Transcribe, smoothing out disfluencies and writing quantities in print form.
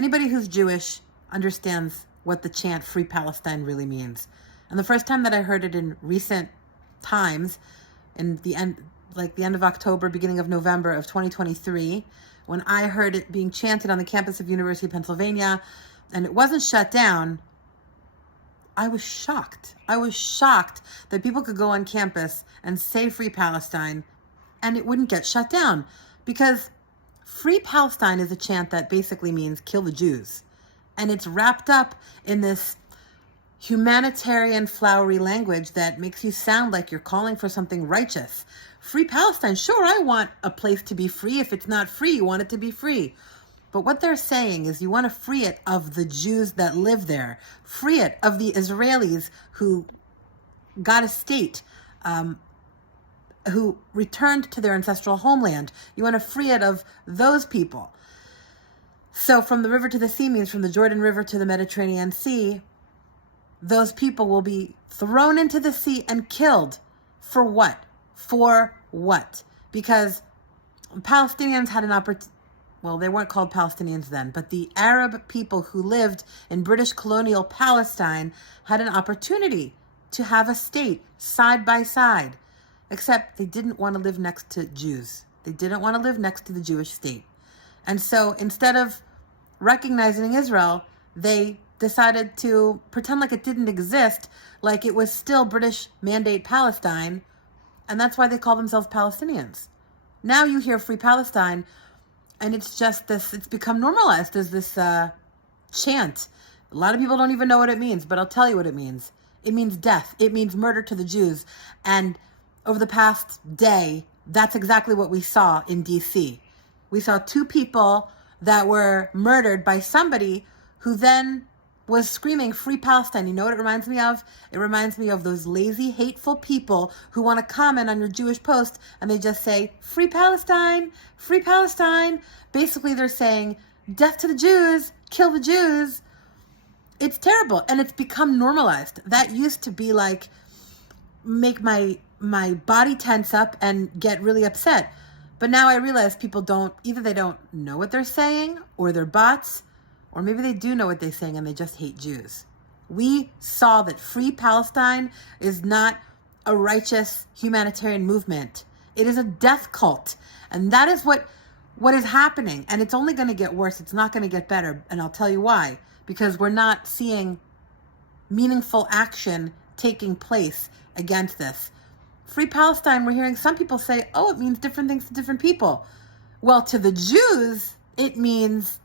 Anybody who's Jewish understands what the chant Free Palestine really means. And the first time that I heard it in recent times, in the end, like the end of October, beginning of November of 2023, when I heard it being chanted on the campus of University of Pennsylvania, and it wasn't shut down, I was shocked. I was shocked that people could go on campus and say Free Palestine and it wouldn't get shut down, because Free Palestine is a chant that basically means kill the Jews. And it's wrapped up in this humanitarian, flowery language that makes you sound like you're calling for something righteous. Free Palestine, sure, I want a place to be free. If it's not free, you want it to be free. But what they're saying is you want to free it of the Jews that live there. Free it of the Israelis who got a state, who returned to their ancestral homeland. You want to free it of those people. So from the river to the sea means from the Jordan River to the Mediterranean Sea. Those people will be thrown into the sea and killed. For what? For what? Because Palestinians had an opportunity. Well, they weren't called Palestinians then, but the Arab people who lived in British colonial Palestine had an opportunity to have a state side by side, except they didn't want to live next to Jews. They didn't want to live next to the Jewish state. And so instead of recognizing Israel, they decided to pretend like it didn't exist, like it was still British Mandate Palestine, and that's why they call themselves Palestinians. Now you hear Free Palestine, and it's just this, it's become normalized as this chant. A lot of people don't even know what it means, but I'll tell you what it means. It means death. It means murder to the Jews. And over the past day, that's exactly what we saw in D.C. We saw two people that were murdered by somebody who then was screaming Free Palestine. You know what it reminds me of? It reminds me of those lazy, hateful people who want to comment on your Jewish post and they just say, Free Palestine, Free Palestine. Basically, they're saying, death to the Jews, kill the Jews. It's terrible. And it's become normalized. That used to be like, make my body tense up and get really upset. But now I realize people don't, either they don't know what they're saying or they're bots, or maybe they do know what they're saying and they just hate Jews. We saw that Free Palestine is not a righteous humanitarian movement. It is a death cult. And that is what is happening. And it's only going to get worse. It's not going to get better. And I'll tell you why. Because we're not seeing meaningful action taking place against this. Free Palestine, we're hearing some people say, oh, it means different things to different people. Well, to the Jews, it means